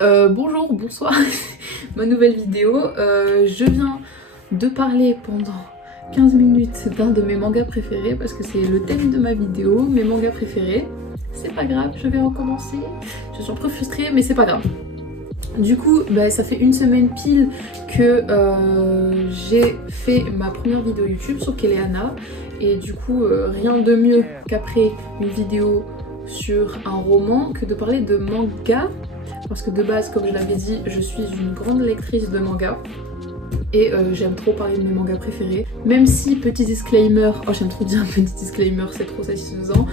Bonjour, bonsoir, ma nouvelle vidéo. Je viens de parler pendant 15 minutes d'un de mes mangas préférés parce que c'est le thème de ma vidéo, mes mangas préférés. C'est pas grave, je vais recommencer. Je suis un peu frustrée, mais c'est pas grave. Du coup, ça fait une semaine pile que j'ai fait ma première vidéo YouTube sur Keleana. Et du coup, rien de mieux qu'après une vidéo sur un roman que de parler de manga. Parce que de base, comme je l'avais dit, je suis une grande lectrice de manga. Et j'aime trop parler de mes mangas préférés. Même si, petit disclaimer, oh j'aime trop dire un petit disclaimer, c'est trop satisfaisant,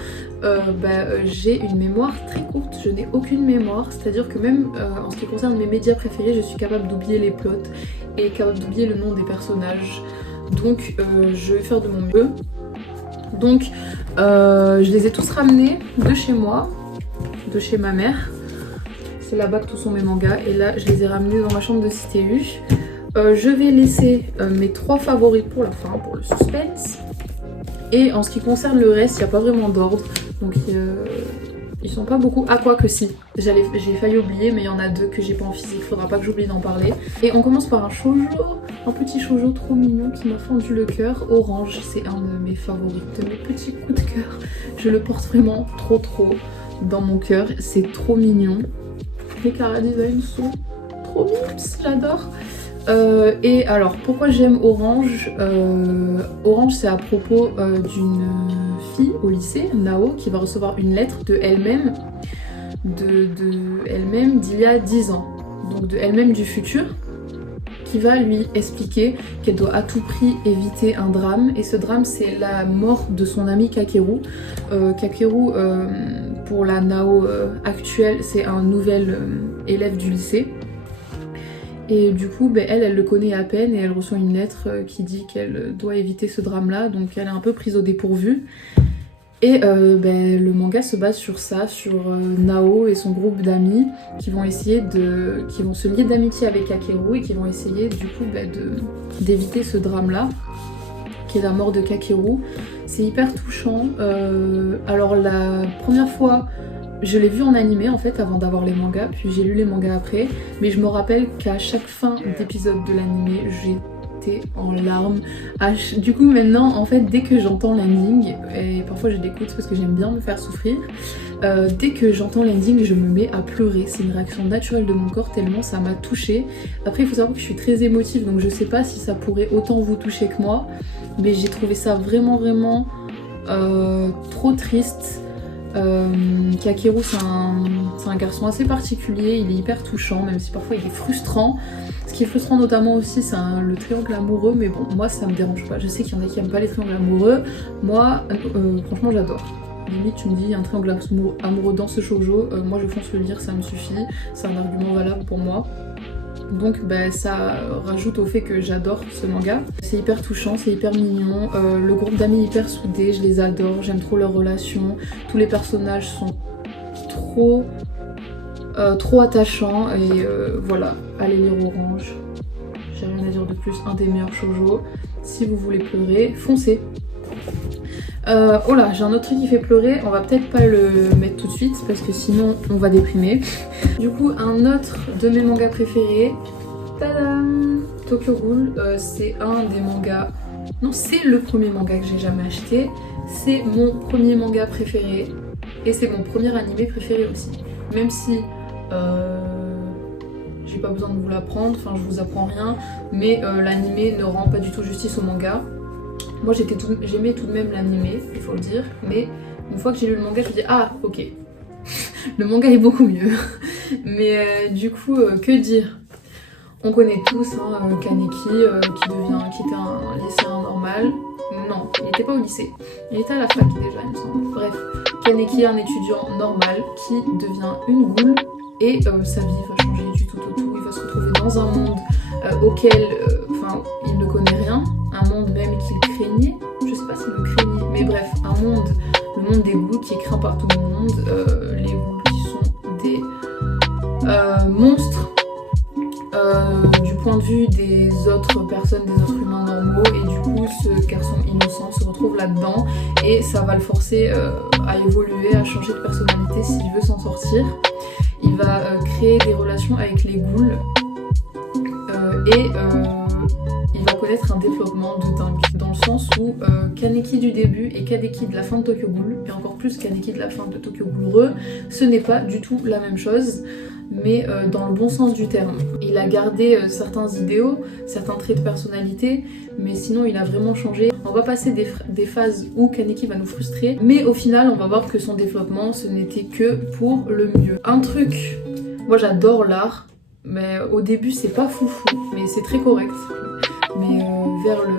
j'ai une mémoire très courte, je n'ai aucune mémoire. C'est-à-dire que même en ce qui concerne mes médias préférés, je suis capable d'oublier les plots et capable d'oublier le nom des personnages. Donc je vais faire de mon mieux. Donc je les ai tous ramenés de chez moi, de chez ma mère. C'est là-bas que tous sont mes mangas et là je les ai ramenés dans ma chambre de Cité U. Je vais laisser mes 3 favoris pour la fin, pour le suspense. Et en ce qui concerne le reste, il n'y a pas vraiment d'ordre. Donc ils sont pas beaucoup. Ah quoi que si, j'ai failli oublier, mais il y en a 2 que j'ai pas en physique, faudra pas que j'oublie d'en parler. Et on commence par un shoujo, un petit shoujo trop mignon qui m'a fendu le cœur. Orange, c'est un de mes favoris, de mes petits coups de cœur. Je le porte vraiment trop dans mon cœur, c'est trop mignon. Les chara-design sont trop mimes, j'adore. Et alors, pourquoi j'aime Orange? Orange, c'est à propos d'une fille au lycée, Nao, qui va recevoir une lettre de elle-même, d'il y a 10 ans. Donc de elle-même du futur, qui va lui expliquer qu'elle doit à tout prix éviter un drame. Et ce drame, c'est la mort de son ami Kakeru. Kakeru, pour la Nao actuelle, c'est un nouvel élève du lycée. Et du coup, elle le connaît à peine et elle reçoit une lettre qui dit qu'elle doit éviter ce drame-là. Donc elle est un peu prise au dépourvu. Et le manga se base sur ça, sur Nao et son groupe d'amis qui vont se lier d'amitié avec Kakeru et qui vont essayer du coup d'éviter ce drame-là, qui est la mort de Kakeru. C'est hyper touchant. Alors la première fois, je l'ai vu en animé en fait avant d'avoir les mangas, puis j'ai lu les mangas après, mais je me rappelle qu'à chaque fin d'épisode de l'animé, j'étais en larmes. Du coup maintenant en fait dès que j'entends l'ending, et parfois je l'écoute parce que j'aime bien me faire souffrir, dès que j'entends l'ending je me mets à pleurer. C'est une réaction naturelle de mon corps tellement ça m'a touchée. Après il faut savoir que je suis très émotive donc je sais pas si ça pourrait autant vous toucher que moi, mais j'ai trouvé ça vraiment trop triste. Kakeru c'est un garçon assez particulier, il est hyper touchant même si parfois il est frustrant. Ce qui est frustrant notamment aussi c'est le triangle amoureux, mais bon moi ça me dérange pas, je sais qu'il y en a qui aiment pas les triangles amoureux, moi franchement j'adore. Limite tu me dis un triangle amoureux dans ce shoujo, moi je fonce le lire, ça me suffit, c'est un argument valable pour moi. Donc ça rajoute au fait que j'adore ce manga. C'est hyper touchant, c'est hyper mignon, le groupe d'amis hyper soudé, je les adore, j'aime trop leur relation. Tous les personnages sont trop attachants et voilà, allez lire Orange. J'ai rien à dire de plus, un des meilleurs shoujo. Si vous voulez pleurer, foncez. Oh là, j'ai un autre truc qui fait pleurer, on va peut-être pas le mettre tout de suite parce que sinon on va déprimer. Du coup, un autre de mes mangas préférés, tadam, Tokyo Ghoul, c'est un des mangas, non c'est le premier manga que j'ai jamais acheté, c'est mon premier manga préféré et c'est mon premier animé préféré aussi. Même si j'ai pas besoin de vous l'apprendre, enfin je vous apprends rien, mais l'animé ne rend pas du tout justice au manga. Moi j'aimais tout de même l'animé, il faut le dire, mais une fois que j'ai lu le manga je me dis ah ok, le manga est beaucoup mieux. Mais du coup que dire, on connaît tous Kaneki qui était un lycéen normal. Non, il était pas au lycée, il était à la fac déjà il me semble. Bref, Kaneki, un étudiant normal qui devient une ghoul et sa vie va changer du tout au tout. Il va se retrouver dans un monde auquel il ne connaît rien, un monde même qu'il craignait, je sais pas s'il le craignait, mais bref, le monde des ghouls qui est craint par tout le monde, les ghouls qui sont des monstres du point de vue des autres personnes, des autres humains normaux, et du coup ce garçon innocent se retrouve là-dedans et ça va le forcer à évoluer, à changer de personnalité s'il veut s'en sortir. Il il va créer des relations avec les ghouls et il va connaître un développement de dingue, dans le sens où Kaneki du début et Kaneki de la fin de Tokyo Ghoul, et encore plus Kaneki de la fin de Tokyo Ghoul Re, ce n'est pas du tout la même chose, mais dans le bon sens du terme. Il a gardé certains idéaux, certains traits de personnalité, mais sinon il a vraiment changé. On va passer des phases où Kaneki va nous frustrer, mais au final on va voir que son développement ce n'était que pour le mieux. Un truc, moi j'adore l'art, mais au début c'est pas foufou, mais c'est très correct. Mais vers le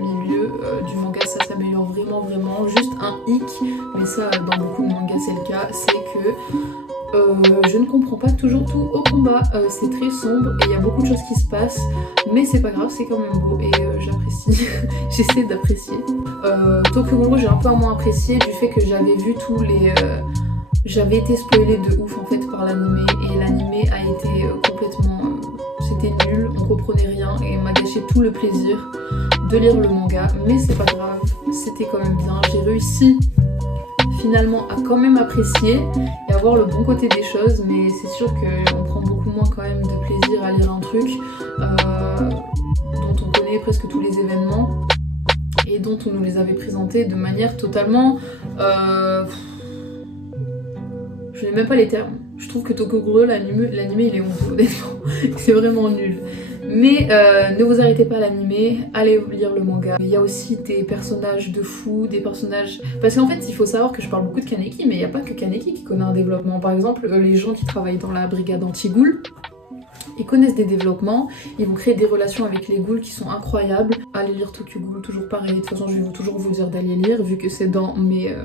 milieu du manga ça s'améliore vraiment, juste un hic, mais ça dans beaucoup de mangas c'est le cas, c'est que je ne comprends pas toujours tout au combat, c'est très sombre et il y a beaucoup de choses qui se passent, mais c'est pas grave, c'est quand même beau et j'apprécie, j'essaie d'apprécier. Tokyo Ghoul j'ai un peu moins apprécié du fait que j'avais vu tous les... j'avais été spoilée de ouf en fait par l'animé, et l'animé a été complètement... c'était nul, on comprenait rien et m'a gâché tout le plaisir de lire le manga, mais c'est pas grave, c'était quand même bien, j'ai réussi finalement à quand même apprécier et à voir le bon côté des choses, mais c'est sûr qu'on prend beaucoup moins quand même de plaisir à lire un truc dont on connaît presque tous les événements et dont on nous les avait présentés de manière totalement... je n'ai même pas les termes. Je trouve que Tokyo Ghoul, l'anime il est honteux honnêtement, c'est vraiment nul. Mais ne vous arrêtez pas à l'animé, allez lire le manga. Il y a aussi des personnages de fous, des personnages... Parce qu'en fait, il faut savoir que je parle beaucoup de Kaneki, mais il n'y a pas que Kaneki qui connaît un développement. Par exemple, les gens qui travaillent dans la brigade anti-ghoul, ils connaissent des développements, ils vont créer des relations avec les ghouls qui sont incroyables. Allez lire Tokyo Ghoul, toujours pareil. De toute façon, je vais toujours vous dire d'aller lire, vu que c'est dans mes...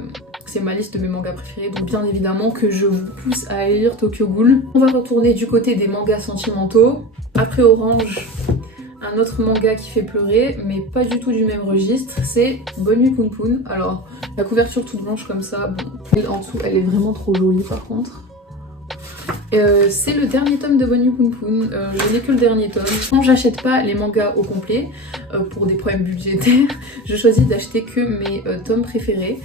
c'est ma liste de mes mangas préférés, donc bien évidemment que je vous pousse à aller lire Tokyo Ghoul. On va retourner du côté des mangas sentimentaux. Après Orange, un autre manga qui fait pleurer, mais pas du tout du même registre, c'est Bonne Nuit Poun Poun. Alors, la couverture toute blanche comme ça, bon, en dessous elle est vraiment trop jolie par contre. C'est le dernier tome de Bonne Nuit Poun Poun, je n'ai que le dernier tome. Quand j'achète pas les mangas au complet, pour des problèmes budgétaires, je choisis d'acheter que mes tomes préférés.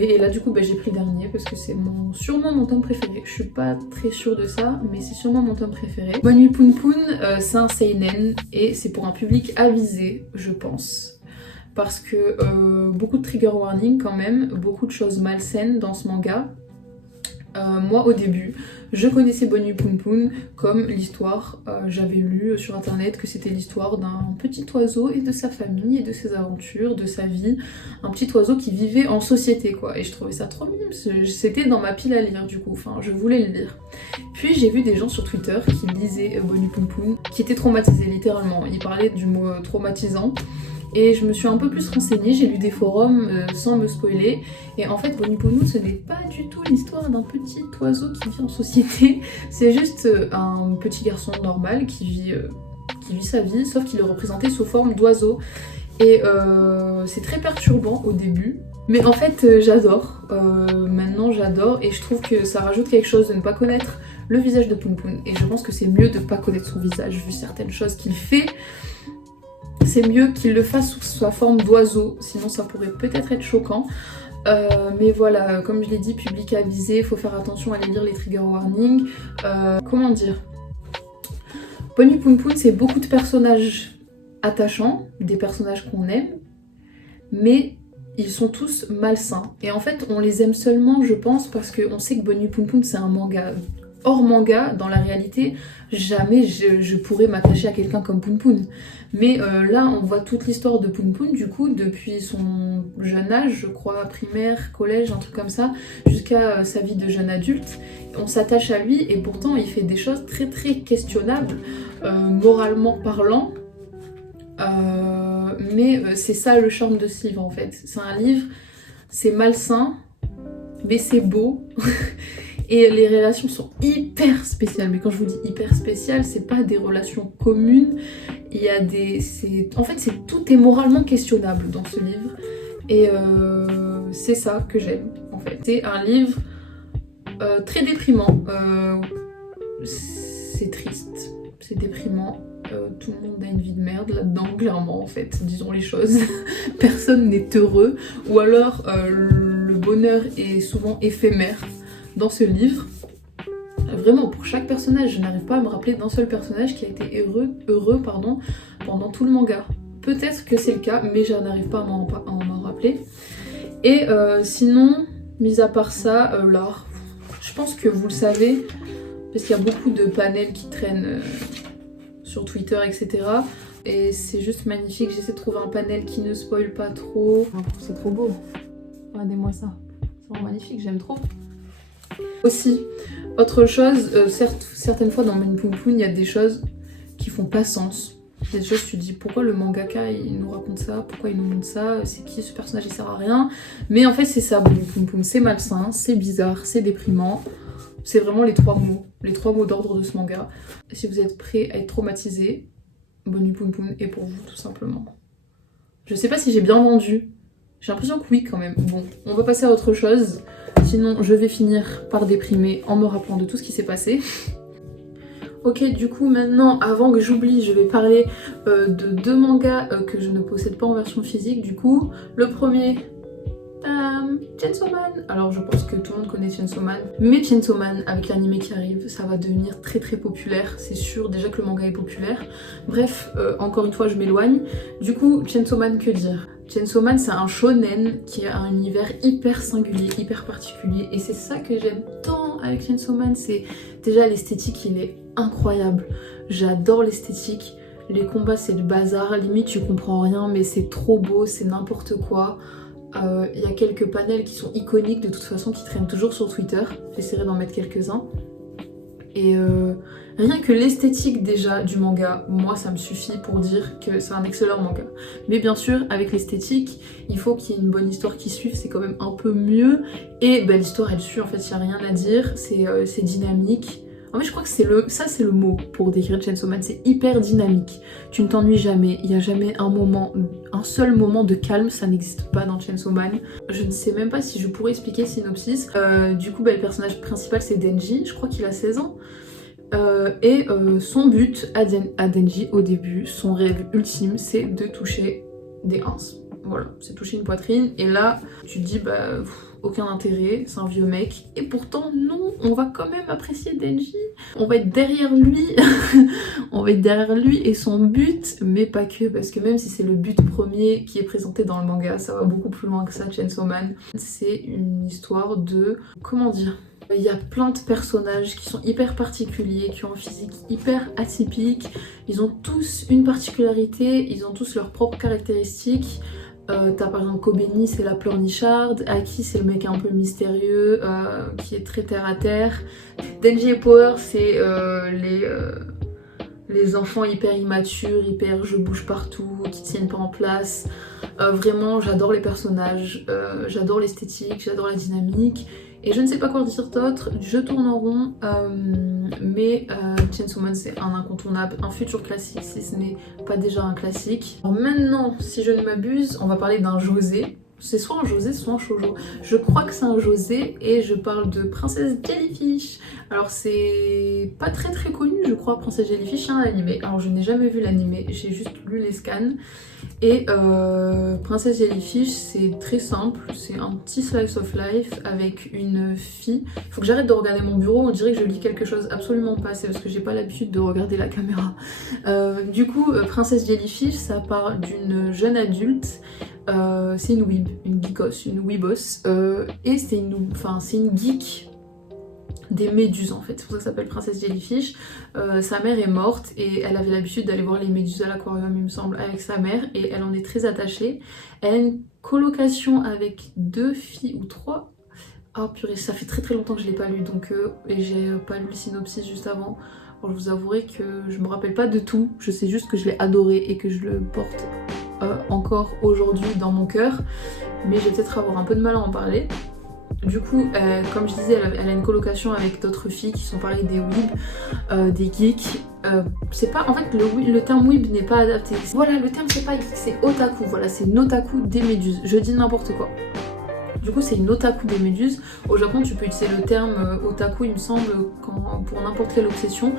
Et là du coup j'ai pris le dernier parce que c'est sûrement mon tome préféré. Je suis pas très sûre de ça, mais c'est sûrement mon tome préféré. Bonne Nuit Poun Poun, c'est un seinen et c'est pour un public avisé, je pense. Parce que beaucoup de trigger warning quand même, beaucoup de choses malsaines dans ce manga. Moi au début je connaissais Bonne Nuit Poun Poun comme l'histoire, j'avais lu sur internet que c'était l'histoire d'un petit oiseau et de sa famille et de ses aventures, de sa vie, un petit oiseau qui vivait en société quoi, et je trouvais ça trop mignon, c'était dans ma pile à lire du coup, enfin je voulais le lire. Puis j'ai vu des gens sur Twitter qui lisaient Bonne Nuit Poun Poun, qui étaient traumatisés littéralement, ils parlaient du mot traumatisant. Et je me suis un peu plus renseignée, j'ai lu des forums sans me spoiler. Et en fait, Bonne Nuit Poun Poun, ce n'est pas du tout l'histoire d'un petit oiseau qui vit en société. C'est juste un petit garçon normal qui vit sa vie, sauf qu'il est représenté sous forme d'oiseau. Et c'est très perturbant au début. Mais en fait, j'adore. Maintenant, j'adore. Et je trouve que ça rajoute quelque chose de ne pas connaître le visage de Poun Poun. Et je pense que c'est mieux de ne pas connaître son visage, vu certaines choses qu'il fait. C'est mieux qu'il le fasse sous sa forme d'oiseau, sinon ça pourrait peut-être être choquant. Mais voilà, comme je l'ai dit, public avisé, il faut faire attention à aller lire les trigger warnings. Comment dire, Bonne Nuit Poun Poun, c'est beaucoup de personnages attachants, des personnages qu'on aime, mais ils sont tous malsains. Et en fait, on les aime seulement, je pense, parce qu'on sait que Bonne Nuit Poun Poun, c'est un manga. Hors manga, dans la réalité, jamais je pourrais m'attacher à quelqu'un comme Poun Poun. Mais là, on voit toute l'histoire de Poun Poun, du coup, depuis son jeune âge, je crois, primaire, collège, un truc comme ça, jusqu'à sa vie de jeune adulte. On s'attache à lui et pourtant, il fait des choses très très questionnables, moralement parlant. Mais c'est ça le charme de ce livre, en fait. C'est un livre, c'est malsain, mais c'est beau. Et les relations sont hyper spéciales. Mais quand je vous dis hyper spéciales, c'est pas des relations communes. Il y a des... En fait, tout est moralement questionnable dans ce livre. Et c'est ça que j'aime, en fait. C'est un livre très déprimant. C'est triste, c'est déprimant. Tout le monde a une vie de merde là-dedans, clairement, en fait. Disons les choses. Personne n'est heureux. Ou alors, le bonheur est souvent éphémère. Dans ce livre, vraiment, pour chaque personnage, je n'arrive pas à me rappeler d'un seul personnage qui a été heureux pendant tout le manga. Peut-être que c'est le cas, mais je n'arrive pas à m'en rappeler. Et sinon, mis à part ça, l'art, je pense que vous le savez, parce qu'il y a beaucoup de panels qui traînent sur Twitter, etc. Et c'est juste magnifique, j'essaie de trouver un panel qui ne spoil pas trop. C'est trop beau, regardez-moi ça, c'est vraiment magnifique, j'aime trop. Aussi, autre chose, certaines fois dans Many Poon Poon, il y a des choses qui font pas sens. Des choses, tu te dis pourquoi le mangaka il nous raconte ça, pourquoi il nous montre ça, c'est qui ce personnage, il sert à rien. Mais en fait c'est ça, Many Poon Poon, c'est malsain, c'est bizarre, c'est déprimant. C'est vraiment les trois mots d'ordre de ce manga. Si vous êtes prêts à être traumatisés, Many Poon Poon est pour vous tout simplement. Je sais pas si j'ai bien vendu, j'ai l'impression que oui quand même. Bon, on va passer à autre chose, sinon je vais finir par déprimer en me rappelant de tout ce qui s'est passé. Ok, du coup maintenant, avant que j'oublie, je vais parler de 2 mangas que je ne possède pas en version physique. Du coup, le premier, Chainsaw Man. Alors je pense que tout le monde connaît Chainsaw Man, mais Chainsaw Man, avec l'anime qui arrive, ça va devenir très très populaire, c'est sûr, déjà que le manga est populaire. Bref, encore une fois je m'éloigne. Du coup, Chainsaw Man, que dire? Chainsaw Man, c'est un shonen qui a un univers hyper singulier, hyper particulier, et c'est ça que j'aime tant avec Chainsaw Man, c'est déjà l'esthétique, il est incroyable. J'adore l'esthétique, les combats c'est le bazar, limite tu comprends rien mais c'est trop beau, c'est n'importe quoi. Il y a quelques panels qui sont iconiques de toute façon qui traînent toujours sur Twitter, j'essaierai d'en mettre quelques-uns. Et rien que l'esthétique déjà du manga, moi ça me suffit pour dire que c'est un excellent manga. Mais bien sûr, avec l'esthétique, il faut qu'il y ait une bonne histoire qui suive, c'est quand même un peu mieux. Et bah, l'histoire elle suit, en fait il n'y a rien à dire, c'est dynamique. En fait je crois que c'est le mot pour décrire Chainsaw Man, c'est hyper dynamique. Tu ne t'ennuies jamais, il n'y a jamais un seul moment de calme, ça n'existe pas dans Chainsaw Man. Je ne sais même pas si je pourrais expliquer le synopsis. Du coup bah, le personnage principal c'est Denji, je crois qu'il a 16 ans. Son but à Denji au début, son rêve ultime, c'est de toucher des ins. Voilà, c'est toucher une poitrine. Et là, tu te dis, bah, aucun intérêt, c'est un vieux mec. Et pourtant, non, on va quand même apprécier Denji. On va être derrière lui. On va être derrière lui et son but, mais pas que. Parce que même si c'est le but premier qui est présenté dans le manga, ça va beaucoup plus loin que ça, Chainsaw Man. C'est une histoire de... Comment dire ? Il y a plein de personnages qui sont hyper particuliers, qui ont un physique hyper atypique. Ils ont tous une particularité, ils ont tous leurs propres caractéristiques. T'as par exemple Kobeni, c'est la pleurnicharde. Aki, c'est le mec un peu mystérieux, qui est très terre à terre. Denji et Power, c'est les enfants hyper immatures, hyper je bouge partout, qui tiennent pas en place. Vraiment, j'adore les personnages, j'adore l'esthétique, j'adore la dynamique. Et je ne sais pas quoi dire d'autre, je tourne en rond, mais Chainsaw Man c'est un incontournable, un futur classique si ce n'est pas déjà un classique. Alors maintenant, si je ne m'abuse, on va parler d'un josé. C'est soit un josé, soit un shoujo. Je crois que c'est un josé et je parle de Princesse Jellyfish. Alors c'est pas très très connu je crois, Princesse Jellyfish, c'est un animé. Alors je n'ai jamais vu l'animé, j'ai juste lu les scans. Et Princesse Jellyfish, c'est très simple, c'est un petit slice of life avec une fille. Il faut que j'arrête de regarder mon bureau, on dirait que je lis quelque chose, absolument pas, c'est parce que j'ai pas l'habitude de regarder la caméra. Du coup, Princesse Jellyfish, ça part d'une jeune adulte, c'est une weeb, une geekos, une weebos, et c'est une geek des méduses en fait, c'est pour ça que ça s'appelle Princesse Jellyfish. Sa mère est morte et elle avait l'habitude d'aller voir les méduses à l'aquarium il me semble avec sa mère et elle en est très attachée. Elle a une colocation avec 2 filles ou 3. Ah purée, ça fait très très longtemps que je l'ai pas lu donc et j'ai pas lu le synopsis juste avant. Alors je vous avouerai que je me rappelle pas de tout, je sais juste que je l'ai adoré et que je le porte encore aujourd'hui dans mon cœur, mais je vais peut-être avoir un peu de mal à en parler. Du coup, comme je disais, elle a une colocation avec d'autres filles qui sont pareil des weebs, des geeks. C'est pas, en fait, le terme weeb n'est pas adapté. Voilà, le terme c'est pas geek, c'est otaku. Voilà, c'est une otaku des méduses. Je dis n'importe quoi. Du coup, c'est une otaku des méduses. Au Japon, tu peux utiliser le terme otaku, il me semble, pour n'importe quelle obsession.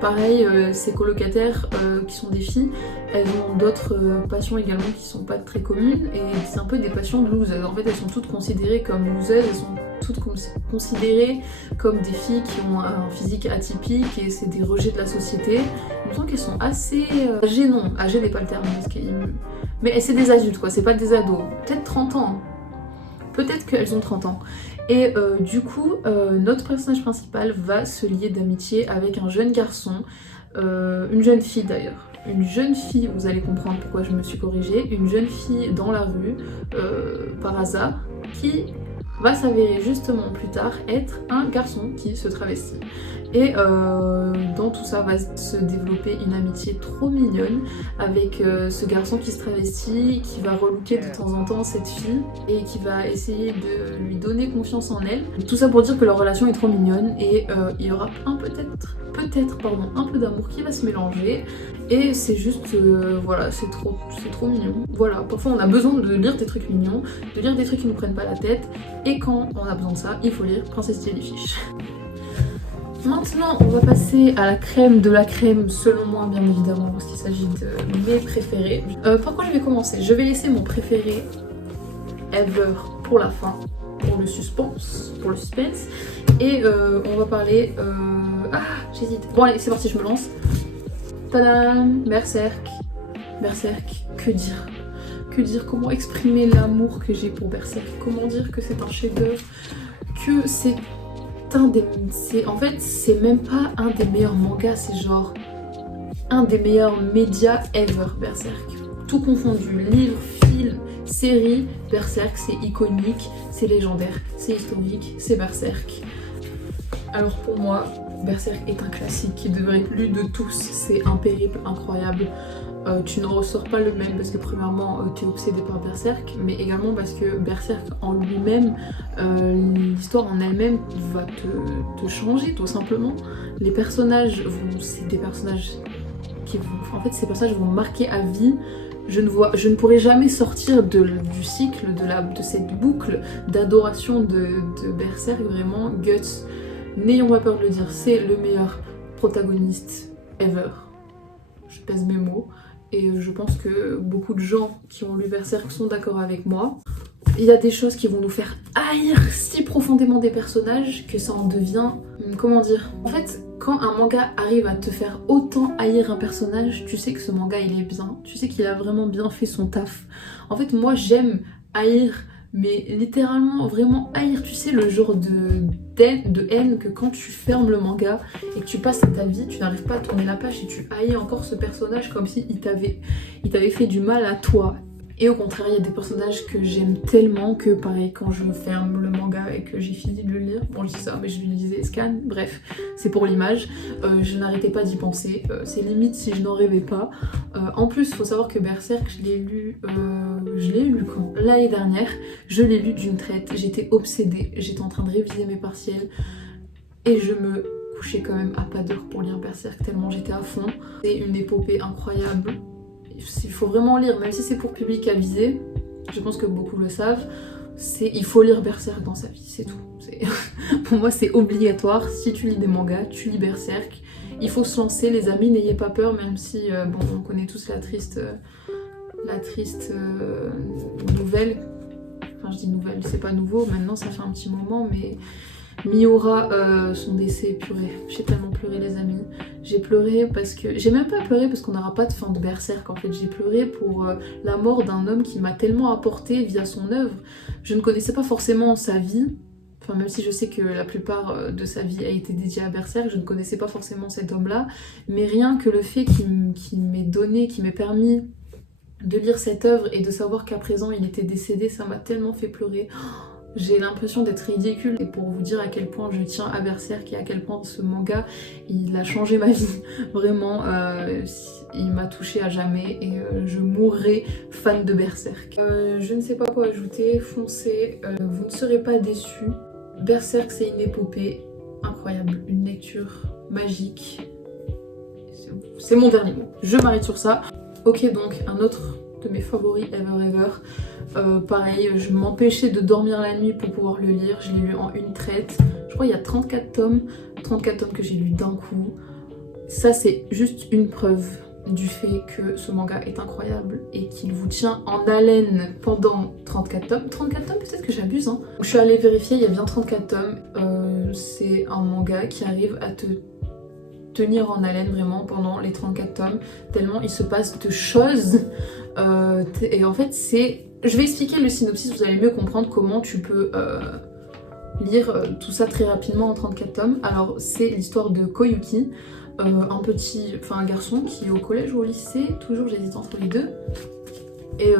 Pareil, ces colocataires qui sont des filles, elles ont d'autres passions également qui sont pas très communes et c'est un peu des passions de losers. En fait, elles sont toutes considérées comme losers, elles sont toutes considérées comme des filles qui ont un physique atypique et c'est des rejets de la société. Il me semble qu'elles sont assez âgées, non, âgées n'est pas le terme, mais c'est des adultes quoi, c'est pas des ados, peut-être 30 ans, peut-être qu'elles ont 30 ans. Et du coup, notre personnage principal va se lier d'amitié avec un jeune garçon, une jeune fille d'ailleurs. Une jeune fille, vous allez comprendre pourquoi je me suis corrigée, une jeune fille dans la rue, par hasard, qui va s'avérer justement plus tard être un garçon qui se travestit. Et dans tout ça va se développer une amitié trop mignonne avec ce garçon qui se travestit, qui va relooker de temps en temps cette fille et qui va essayer de lui donner confiance en elle. Tout ça pour dire que leur relation est trop mignonne et il y aura peut-être un peu d'amour qui va se mélanger et c'est juste voilà, c'est trop mignon. Voilà, parfois on a besoin de lire des trucs mignons, de lire des trucs qui nous prennent pas la tête et quand on a besoin de ça, il faut lire Princesse Jellyfish. Maintenant, on va passer à la crème de la crème, selon moi bien évidemment, parce qu'il s'agit de mes préférés. Par quoi je vais commencer? Je vais laisser mon préféré ever pour la fin, pour le suspense, et on va parler... Ah, j'hésite. Bon allez, c'est parti, je me lance. Tadam! Berserk. Berserk, que dire? Que dire? Comment exprimer l'amour que j'ai pour Berserk? Comment dire que c'est un chef-d'œuvre? Que c'est... En fait, c'est même pas un des meilleurs mangas, c'est genre un des meilleurs médias ever, Berserk. Tout confondu, livre, film, série, Berserk c'est iconique, c'est légendaire, c'est historique, c'est Berserk. Alors pour moi, Berserk est un classique qui devrait être lu de tous, c'est un périple incroyable. Tu ne ressors pas le même parce que premièrement tu es obsédé par Berserk, mais également parce que Berserk en lui-même, l'histoire en elle-même va te changer tout simplement. Les personnages, c'est des personnages qui vont, en fait ces personnages vont marquer à vie. Je ne pourrai jamais sortir du cycle, de cette boucle d'adoration de Berserk, vraiment. Guts, n'ayons pas peur de le dire, c'est le meilleur protagoniste ever. Je pèse mes mots. Et je pense que beaucoup de gens qui ont lu Berserk sont d'accord avec moi. Il y a des choses qui vont nous faire haïr si profondément des personnages que ça en devient... Comment dire? En fait, quand un manga arrive à te faire autant haïr un personnage, tu sais que ce manga il est bien. Tu sais qu'il a vraiment bien fait son taf. En fait, moi j'aime haïr, mais littéralement vraiment haïr. Tu sais, le genre de haine que quand tu fermes le manga et que tu passes à ta vie, tu n'arrives pas à tourner la page et tu haïs encore ce personnage comme si il t'avait fait du mal à toi. Et au contraire, il y a des personnages que j'aime tellement que pareil, quand je ferme le manga et que j'ai fini de le lire, bon je dis ça mais je lui disais scan, bref, c'est pour l'image, je n'arrêtais pas d'y penser, c'est limite si je n'en rêvais pas. En plus, il faut savoir que Berserk, je l'ai lu quand? L'année dernière, je l'ai lu d'une traite, j'étais obsédée, j'étais en train de réviser mes partiels et je me couchais quand même à pas d'heure pour lire Berserk tellement j'étais à fond. C'est une épopée incroyable. Il faut vraiment lire, même si c'est pour public avisé, je pense que beaucoup le savent, il faut lire Berserk dans sa vie, c'est tout. Pour moi c'est obligatoire, si tu lis des mangas, tu lis Berserk, il faut se lancer les amis, n'ayez pas peur, même si bon, on connaît tous la triste nouvelle, enfin je dis nouvelle, c'est pas nouveau, maintenant ça fait un petit moment, mais Miura, son décès, purée, j'ai tellement pleuré les amis. J'ai pleuré parce que... J'ai même pas pleuré parce qu'on n'aura pas de fin de Berserk en fait. J'ai pleuré pour la mort d'un homme qui m'a tellement apporté via son œuvre. Je ne connaissait pas forcément sa vie. Enfin, même si je sais que la plupart de sa vie a été dédiée à Berserk, je ne connaissais pas forcément cet homme-là. Mais rien que le fait qu'il m'ait donné, qu'il m'ait permis de lire cette œuvre et de savoir qu'à présent il était décédé, ça m'a tellement fait pleurer. J'ai l'impression d'être ridicule et pour vous dire à quel point je tiens à Berserk et à quel point ce manga il a changé ma vie, vraiment il m'a touchée à jamais et je mourrai fan de Berserk. Je ne sais pas quoi ajouter, foncez, vous ne serez pas déçus. Berserk c'est une épopée incroyable, une lecture magique, c'est mon dernier mot, je m'arrête sur ça. Ok, donc un autre de mes favoris ever. Pareil, je m'empêchais de dormir la nuit pour pouvoir le lire. Je l'ai lu en une traite. Je crois qu'il y a 34 tomes que j'ai lu d'un coup. Ça, c'est juste une preuve du fait que ce manga est incroyable et qu'il vous tient en haleine pendant 34 tomes. 34 tomes, peut-être que j'abuse, hein. Je suis allée vérifier, il y a bien 34 tomes. C'est un manga qui arrive à te tenir en haleine vraiment pendant les 34 tomes, tellement il se passe de choses. Et en fait, c'est... Je vais expliquer le synopsis, vous allez mieux comprendre comment tu peux lire tout ça très rapidement en 34 tomes. Alors, c'est l'histoire de Koyuki, un garçon qui est au collège ou au lycée, toujours j'hésite entre les deux, et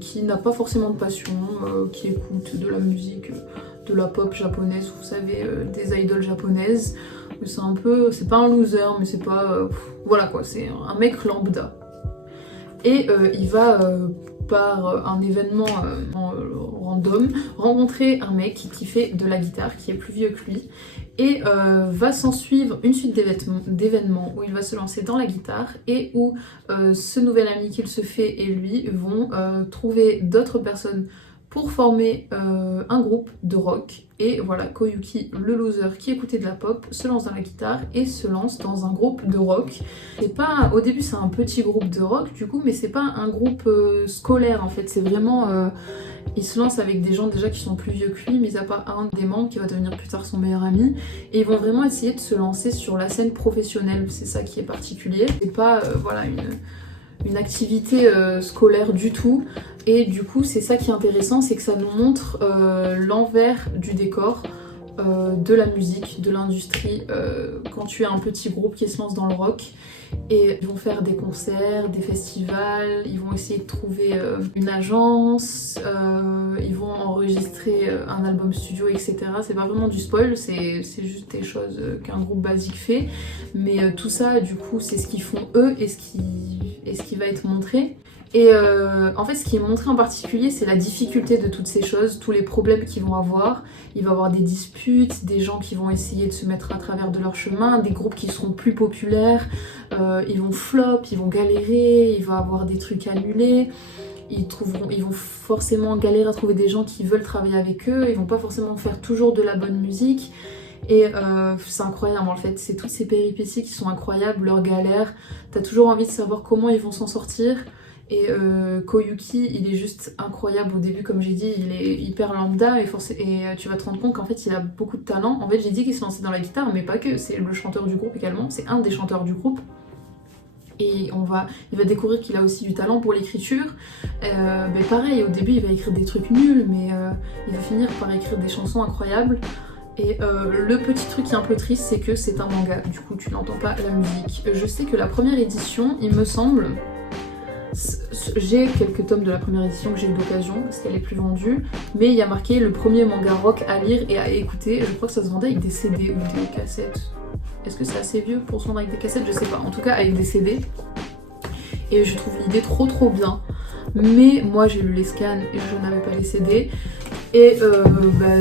qui n'a pas forcément de passion, qui écoute de la musique, de la pop japonaise, vous savez, des idoles japonaises. C'est pas un loser, mais c'est pas... voilà quoi, c'est un mec lambda. Et il va, par un événement random, rencontrer un mec qui fait de la guitare, qui est plus vieux que lui. Et va s'en suivre une suite d'événements où il va se lancer dans la guitare et où ce nouvel ami qu'il se fait et lui vont trouver d'autres personnes pour former un groupe de rock. Et voilà, Koyuki, le loser qui écoutait de la pop, se lance dans la guitare et se lance dans un groupe de rock. Au début c'est un petit groupe de rock du coup, mais c'est pas un groupe scolaire en fait, c'est vraiment... il se lance avec des gens déjà qui sont plus vieux que lui, mis à part un des membres qui va devenir plus tard son meilleur ami. Et ils vont vraiment essayer de se lancer sur la scène professionnelle, c'est ça qui est particulier. C'est pas une activité scolaire du tout. Et du coup, c'est ça qui est intéressant, c'est que ça nous montre l'envers du décor de la musique, de l'industrie, quand tu es un petit groupe qui se lance dans le rock. Et ils vont faire des concerts, des festivals, ils vont essayer de trouver une agence, ils vont enregistrer un album studio, etc. C'est pas vraiment du spoil, c'est juste des choses qu'un groupe basique fait. Mais tout ça, du coup, c'est ce qu'ils font eux et ce qui va être montré. Et en fait, ce qui est montré en particulier, c'est la difficulté de toutes ces choses, tous les problèmes qu'ils vont avoir. Il va y avoir des disputes, des gens qui vont essayer de se mettre à travers de leur chemin, des groupes qui seront plus populaires, ils vont flop, ils vont galérer, il va y avoir des trucs annulés. Ils vont forcément galérer à trouver des gens qui veulent travailler avec eux, ils vont pas forcément faire toujours de la bonne musique. Et c'est incroyable en fait, c'est toutes ces péripéties qui sont incroyables, leurs galères. T'as toujours envie de savoir comment ils vont s'en sortir. Et Koyuki, il est juste incroyable au début, comme j'ai dit, il est hyper lambda et tu vas te rendre compte qu'en fait il a beaucoup de talent. En fait j'ai dit qu'il se lançait dans la guitare, mais pas que, c'est le chanteur du groupe également, c'est un des chanteurs du groupe. Et il va découvrir qu'il a aussi du talent pour l'écriture. Mais pareil, au début il va écrire des trucs nuls, mais il va finir par écrire des chansons incroyables. Et le petit truc qui est un peu triste, c'est que c'est un manga, du coup tu n'entends pas la musique. Je sais que la première édition, il me semble... J'ai quelques tomes de la première édition que j'ai eu d'occasion parce qu'elle est plus vendue, mais il y a marqué le premier manga rock à lire et à écouter. Je crois que ça se vendait avec des CD ou des cassettes. Est-ce que c'est assez vieux pour se vendre avec des cassettes? Je sais pas. En tout cas avec des CD. Et je trouve l'idée trop bien. Mais moi j'ai lu les scans et je n'avais pas les CD. Et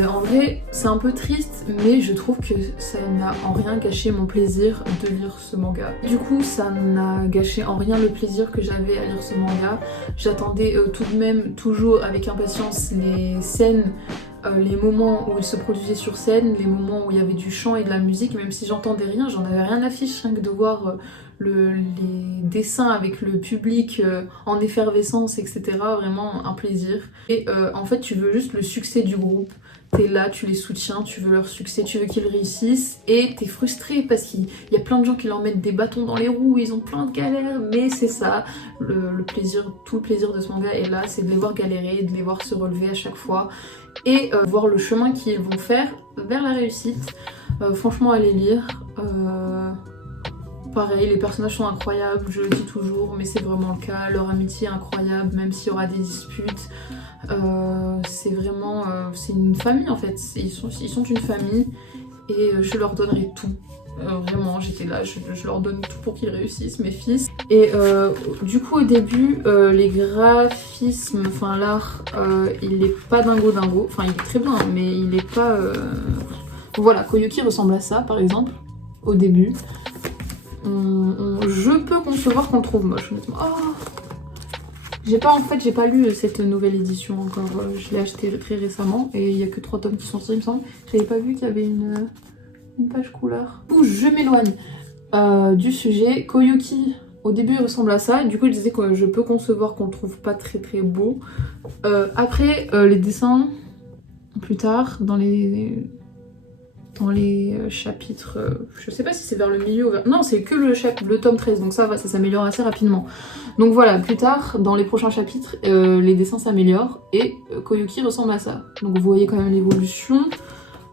en vrai c'est un peu triste, mais je trouve que ça n'a en rien gâché mon plaisir de lire ce manga. Du coup ça n'a gâché en rien le plaisir que j'avais à lire ce manga. J'attendais tout de même toujours avec impatience les scènes, les moments où il se produisait sur scène, les moments où il y avait du chant et de la musique, même si j'entendais rien, j'en avais rien à fiche, rien que de voir les dessins avec le public en effervescence, etc. Vraiment un plaisir. Et en fait tu veux juste le succès du groupe, t'es là, tu les soutiens, tu veux leur succès, tu veux qu'ils réussissent, et t'es frustré parce qu'il y a plein de gens qui leur mettent des bâtons dans les roues, ils ont plein de galères, mais c'est ça, le plaisir, tout le plaisir de ce manga est là, c'est de les voir galérer, de les voir se relever à chaque fois, et voir le chemin qu'ils vont faire vers la réussite. Franchement, allez lire. Pareil, les personnages sont incroyables, je le dis toujours, mais c'est vraiment le cas. Leur amitié est incroyable, même s'il y aura des disputes. C'est vraiment... c'est une famille en fait, ils sont une famille et je leur donnerai tout. Vraiment, j'étais là, je leur donne tout pour qu'ils réussissent, mes fils. Et du coup, au début, les graphismes, enfin l'art, il est pas dingo. Enfin, il est très bien, mais il est pas... Voilà, Koyuki ressemble à ça, par exemple, au début. Je peux concevoir qu'on le trouve moche, honnêtement. Oh, j'ai pas lu cette nouvelle édition encore. Je l'ai acheté très récemment et il y a que 3 tomes qui sont sortis, il me semble. J'avais pas vu qu'il y avait une page couleur. Ouh, je m'éloigne du sujet. Koyuki, au début il ressemble à ça, et du coup je disais que je peux concevoir qu'on le trouve pas très très beau. Après les dessins, plus tard, dans les chapitres, je sais pas si c'est vers le milieu ou vers... Non, c'est que le tome 13, donc ça va, ça s'améliore assez rapidement. Donc voilà, plus tard, dans les prochains chapitres, les dessins s'améliorent et Koyuki ressemble à ça. Donc vous voyez quand même l'évolution.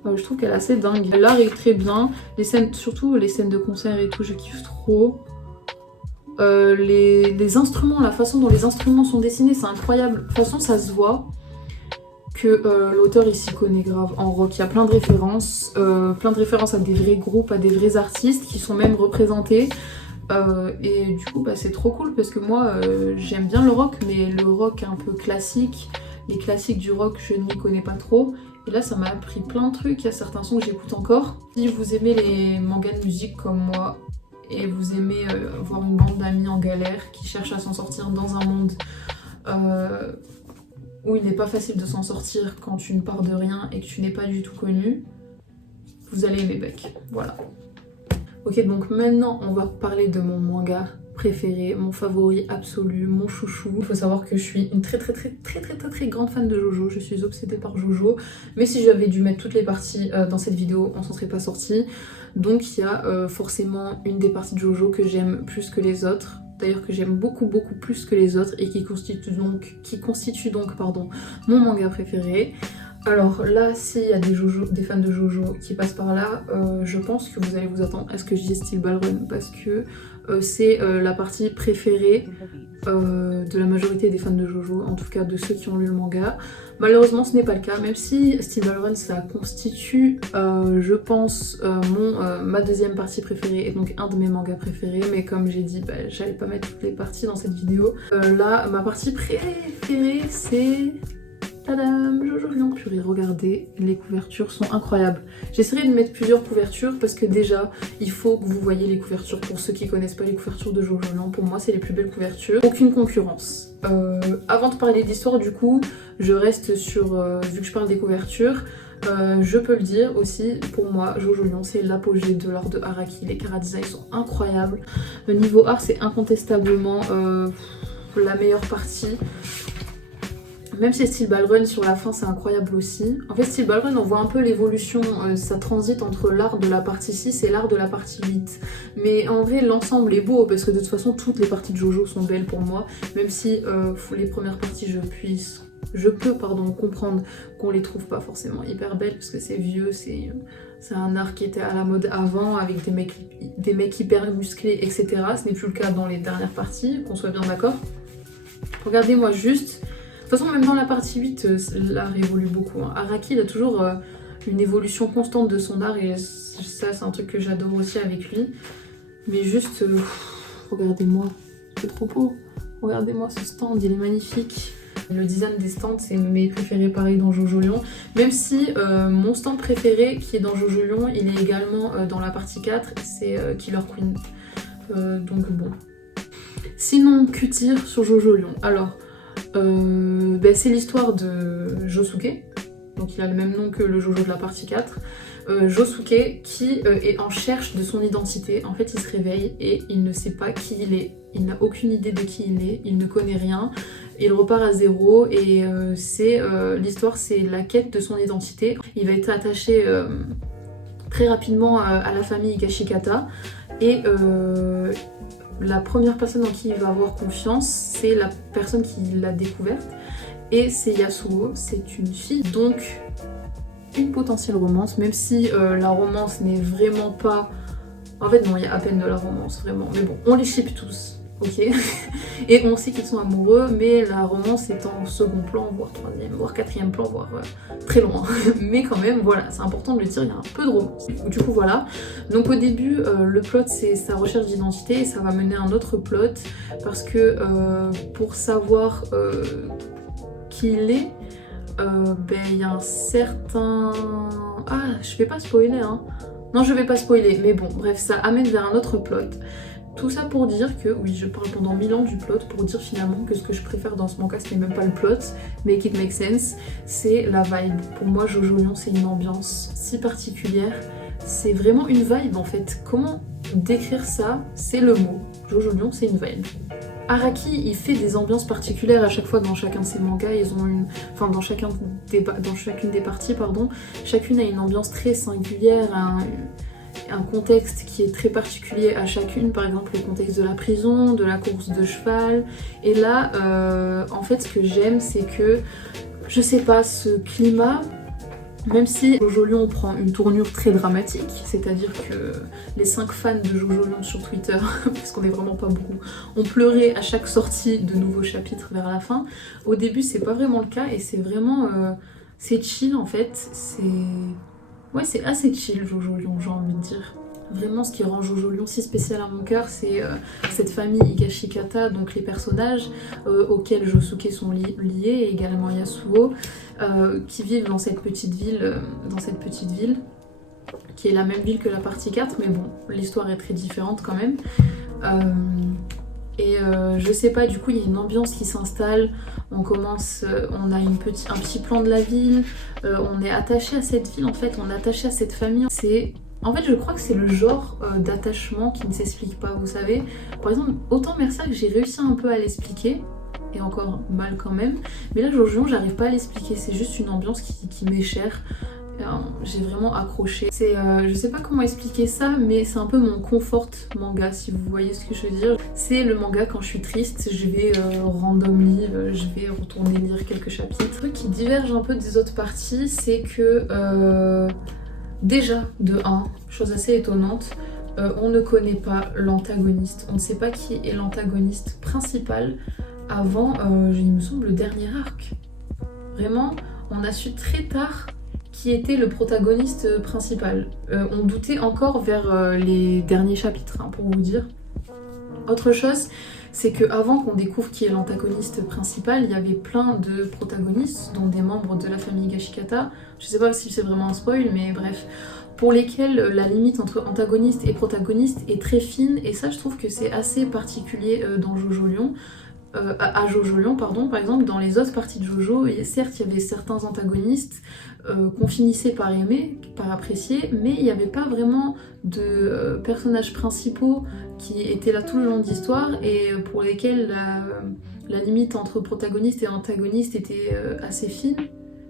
Je trouve qu'elle est assez dingue. L'art est très bien, les scènes, surtout les scènes de concert et tout, je kiffe trop. Les instruments, la façon dont les instruments sont dessinés, c'est incroyable. De toute façon, ça se voit que l'auteur il s'y connaît grave en rock. Il y a plein de références à des vrais groupes, à des vrais artistes qui sont même représentés. Et du coup bah, c'est trop cool parce que moi j'aime bien le rock, mais le rock un peu classique, les classiques du rock je n'y connais pas trop. Et là ça m'a appris plein de trucs, il y a certains sons que j'écoute encore. Si vous aimez les mangas de musique comme moi et vous aimez voir une bande d'amis en galère qui cherchent à s'en sortir dans un monde où il n'est pas facile de s'en sortir quand tu ne pars de rien et que tu n'es pas du tout connu, vous allez aimer Beck, voilà. Ok, donc maintenant on va parler de mon manga préféré, mon favori absolu, mon chouchou. Il faut savoir que je suis une très grande fan de Jojo, je suis obsédée par Jojo, mais si j'avais dû mettre toutes les parties dans cette vidéo, on s'en serait pas sorti. Donc il y a forcément une des parties de Jojo que j'aime plus que les autres, d'ailleurs que j'aime beaucoup plus que les autres et qui constitue donc mon manga préféré. Alors là, s'il y a des fans de Jojo qui passent par là, je pense que vous allez vous attendre à ce que je dise Steel Ball Run parce que c'est la partie préférée de la majorité des fans de Jojo, en tout cas de ceux qui ont lu le manga. Malheureusement ce n'est pas le cas, même si Steel Ball Run ça constitue je pense ma deuxième partie préférée et donc un de mes mangas préférés, mais comme j'ai dit bah, j'allais pas mettre toutes les parties dans cette vidéo. Là ma partie préférée c'est... Tadam, Jojo Lion. Purée, regardez, les couvertures sont incroyables. J'essaierai de mettre plusieurs couvertures parce que déjà, il faut que vous voyez les couvertures. Pour ceux qui connaissent pas les couvertures de Jojo Lion, pour moi, c'est les plus belles couvertures. Aucune concurrence. Avant de parler d'histoire, du coup, je reste sur... vu que je parle des couvertures, je peux le dire aussi, pour moi, Jojo Lion, c'est l'apogée de l'art de Araki. Les chara-designs sont incroyables. Le niveau art, c'est incontestablement la meilleure partie. Même si Steel Ball Run sur la fin c'est incroyable aussi. En fait Steel Ball Run on voit un peu l'évolution, ça transite entre l'art de la partie 6 et l'art de la partie 8. Mais en vrai l'ensemble est beau parce que de toute façon toutes les parties de Jojo sont belles pour moi. Même si les premières parties je peux comprendre qu'on les trouve pas forcément hyper belles parce que c'est vieux, c'est un art qui était à la mode avant avec des mecs hyper musclés etc. Ce n'est plus le cas dans les dernières parties, qu'on soit bien d'accord. Regardez-moi juste. De toute façon, même dans la partie 8, l'art évolue beaucoup. Hein. Araki, il a toujours une évolution constante de son art et ça, c'est un truc que j'adore aussi avec lui. Mais juste, regardez-moi, c'est trop beau. Regardez-moi ce stand, il est magnifique. Le design des stands, c'est mes préférés pareil dans Jojo Lion. Même si mon stand préféré qui est dans Jojo Lion, il est également dans la partie 4, c'est Killer Queen. Donc bon. Sinon, Cutir sur Jojo Lion. Alors... c'est l'histoire de Josuke, donc il a le même nom que le Jojo de la partie 4. Josuke qui est en recherche de son identité. En fait il se réveille et il ne sait pas qui il est, il n'a aucune idée de qui il est, il ne connaît rien, il repart à zéro et l'histoire c'est la quête de son identité. Il va être attaché très rapidement à la famille Higashikata et la première personne en qui il va avoir confiance, c'est la personne qui l'a découverte. Et c'est Yasuo, c'est une fille. Donc, une potentielle romance, même si la romance n'est vraiment pas... En fait, non, il y a à peine de la romance, vraiment. Mais bon, on les ship tous, ok. Et on sait qu'ils sont amoureux, mais la romance est en second plan, voire troisième, voire quatrième plan, voire très loin. Mais quand même, voilà, c'est important de le dire, il y a un peu de romance. Du coup, voilà. Donc au début, le plot, c'est sa recherche d'identité et ça va mener à un autre plot parce que pour savoir qui il est, il y a un certain... Ah, je vais pas spoiler, hein. Non, je vais pas spoiler, mais bon, bref, ça amène vers un autre plot. Tout ça pour dire que, oui, je parle pendant 1000 ans du plot, pour dire finalement que ce que je préfère dans ce manga, ce n'est même pas le plot, make it make sense, c'est la vibe. Pour moi, Jojo Lion, c'est une ambiance si particulière, c'est vraiment une vibe en fait. Comment décrire ça? C'est le mot. Jojo Lion, c'est une vibe. Araki, il fait des ambiances particulières à chaque fois dans chacun de ses mangas. Ils ont une, enfin dans chacune des parties, pardon, chacune a une ambiance très singulière, un contexte qui est très particulier à chacune. Par exemple, le contexte de la prison, de la course de cheval. Et là, en fait, ce que j'aime, c'est que, je sais pas, ce climat. Même si Jojo Lion prend une tournure très dramatique, c'est-à-dire que les 5 fans de Jojo Lion sur Twitter, parce qu'on est vraiment pas beaucoup, ont pleuré à chaque sortie de nouveaux chapitres vers la fin. Au début, c'est pas vraiment le cas et c'est vraiment... c'est chill en fait, ouais, c'est assez chill Jojo Lion, j'ai envie de dire. Vraiment, ce qui rend Jojo Lion si spécial à mon cœur, c'est cette famille Higashikata, donc les personnages auxquels Josuke sont liés, et également Yasuo, qui vivent dans cette petite ville, qui est la même ville que la partie 4, mais bon, l'histoire est très différente quand même. Je sais pas, du coup, il y a une ambiance qui s'installe. On a un petit plan de la ville. On est attaché à cette ville, en fait, on est attaché à cette famille. En fait, je crois que c'est le genre d'attachement qui ne s'explique pas, vous savez. Par exemple, autant Mersac, j'ai réussi un peu à l'expliquer, et encore mal quand même. Mais là, Jojo Lion, j'arrive pas à l'expliquer. C'est juste une ambiance qui m'est chère. J'ai vraiment accroché. Je sais pas comment expliquer ça, mais c'est un peu mon comfort manga, si vous voyez ce que je veux dire. C'est le manga quand je suis triste, je vais randomly, je vais retourner lire quelques chapitres. Le truc qui diverge un peu des autres parties, c'est que déjà, de 1, chose assez étonnante, on ne connaît pas l'antagoniste. On ne sait pas qui est l'antagoniste principal avant, il me semble, le dernier arc. Vraiment, on a su très tard qui était le protagoniste principal. On doutait encore vers les derniers chapitres, hein, pour vous dire. Autre chose, c'est qu'avant qu'on découvre qui est l'antagoniste principal, il y avait plein de protagonistes, dont des membres de la famille Higashikata. Je sais pas si c'est vraiment un spoil, mais bref, pour lesquels la limite entre antagoniste et protagoniste est très fine, et ça je trouve que c'est assez particulier dans Jojo Lion. À Jojo Lion, pardon, par exemple, dans les autres parties de Jojo, certes il y avait certains antagonistes qu'on finissait par aimer, par apprécier, mais il n'y avait pas vraiment de personnages principaux qui étaient là tout le long de l'histoire et pour lesquels la limite entre protagoniste et antagoniste était assez fine.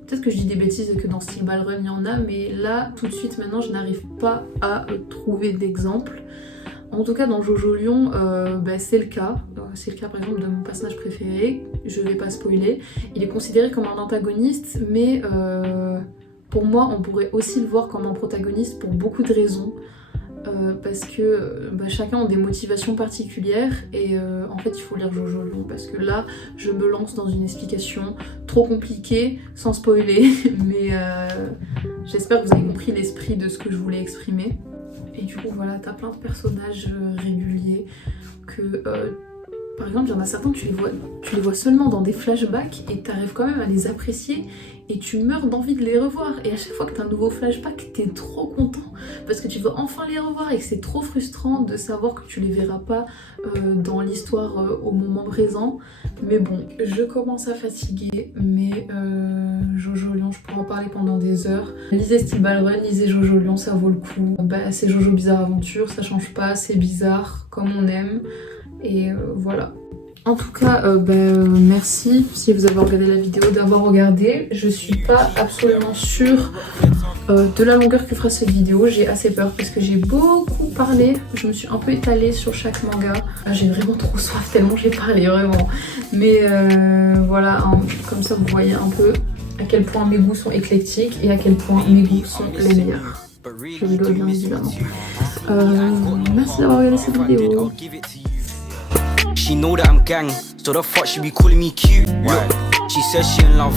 Peut-être que je dis des bêtises et que dans Steel Ball Run il y en a, mais là, tout de suite, maintenant, je n'arrive pas à trouver d'exemple. En tout cas, dans Jojo Lion, c'est le cas. C'est le cas, par exemple, de mon personnage préféré. Je vais pas spoiler. Il est considéré comme un antagoniste, mais pour moi, on pourrait aussi le voir comme un protagoniste pour beaucoup de raisons. Parce que chacun a des motivations particulières et en fait il faut lire Jojo Lion parce que là je me lance dans une explication trop compliquée sans spoiler mais j'espère que vous avez compris l'esprit de ce que je voulais exprimer. Et du coup voilà, t'as plein de personnages réguliers que par exemple il y en a certains tu les vois seulement dans des flashbacks et t'arrives quand même à les apprécier et tu meurs d'envie de les revoir. Et à chaque fois que t'as un nouveau flashback, t'es trop content parce que tu veux enfin les revoir et que c'est trop frustrant de savoir que tu les verras pas dans l'histoire au moment présent. Mais bon, je commence à fatiguer, mais Jojo Lion, je pourrais en parler pendant des heures. Lisez Steel Ball Run, lisez Jojo Lion, ça vaut le coup. C'est Jojo Bizarre Aventure, ça change pas, c'est bizarre comme on aime. Et voilà. En tout cas, merci si vous avez regardé la vidéo, d'avoir regardé. Je suis pas absolument sûre de la longueur que fera cette vidéo. J'ai assez peur parce que j'ai beaucoup parlé. Je me suis un peu étalée sur chaque manga. J'ai vraiment trop soif tellement j'ai parlé, vraiment. Mais voilà, hein, comme ça vous voyez un peu à quel point mes goûts sont éclectiques et à quel point mes goûts sont les meilleurs. Je rigole bien évidemment. Merci d'avoir regardé cette vidéo. She know that I'm gang, so the fuck she be calling me cute. Look, she says she in love.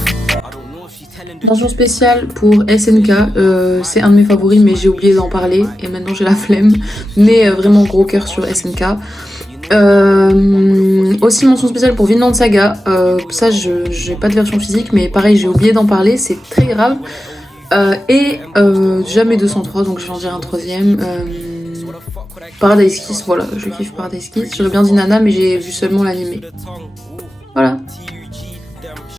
Mention spéciale pour SNK, c'est un de mes favoris mais j'ai oublié d'en parler et maintenant j'ai la flemme. Mais vraiment gros cœur sur SNK. Aussi mention spéciale pour Vinland Saga, ça j'ai pas de version physique mais pareil j'ai oublié d'en parler, c'est très grave. Jamais 203 donc je vais en dire un troisième. Paradise Kiss, voilà, je kiffe Paradise Kiss. J'aurais bien dit Nana, mais j'ai vu seulement l'animé. Voilà.